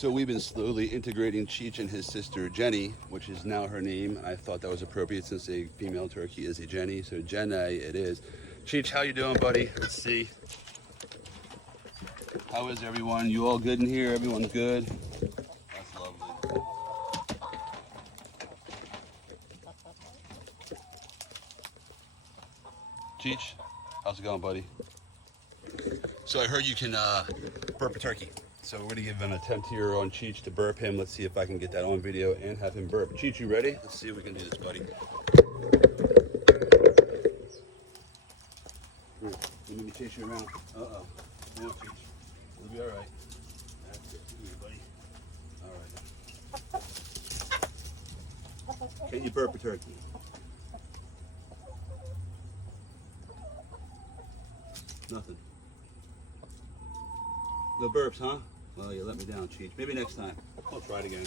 So we've been slowly integrating Cheech and his sister Jenny, which is now her name. I thought that was appropriate since a female turkey is a Jenny, so Jenny it is. Cheech, how you doing, buddy? Let's see. How is everyone? You all good in here? Everyone's good? That's lovely. Cheech, how's it going, buddy? So I heard you can burp a turkey. So we're gonna give an attempt here on Cheech to burp him. Let's see if I can get that on video and have him burp. Cheech, you ready? Let's see if we can do this, buddy. Here, let me chase you around. Uh-oh. No, Cheech. We'll be all right. That's it. Here, buddy. All right. Can you burp a turkey? Nothing. No burps, huh? Well, you let me down, Cheech. Maybe next time. I'll try it again.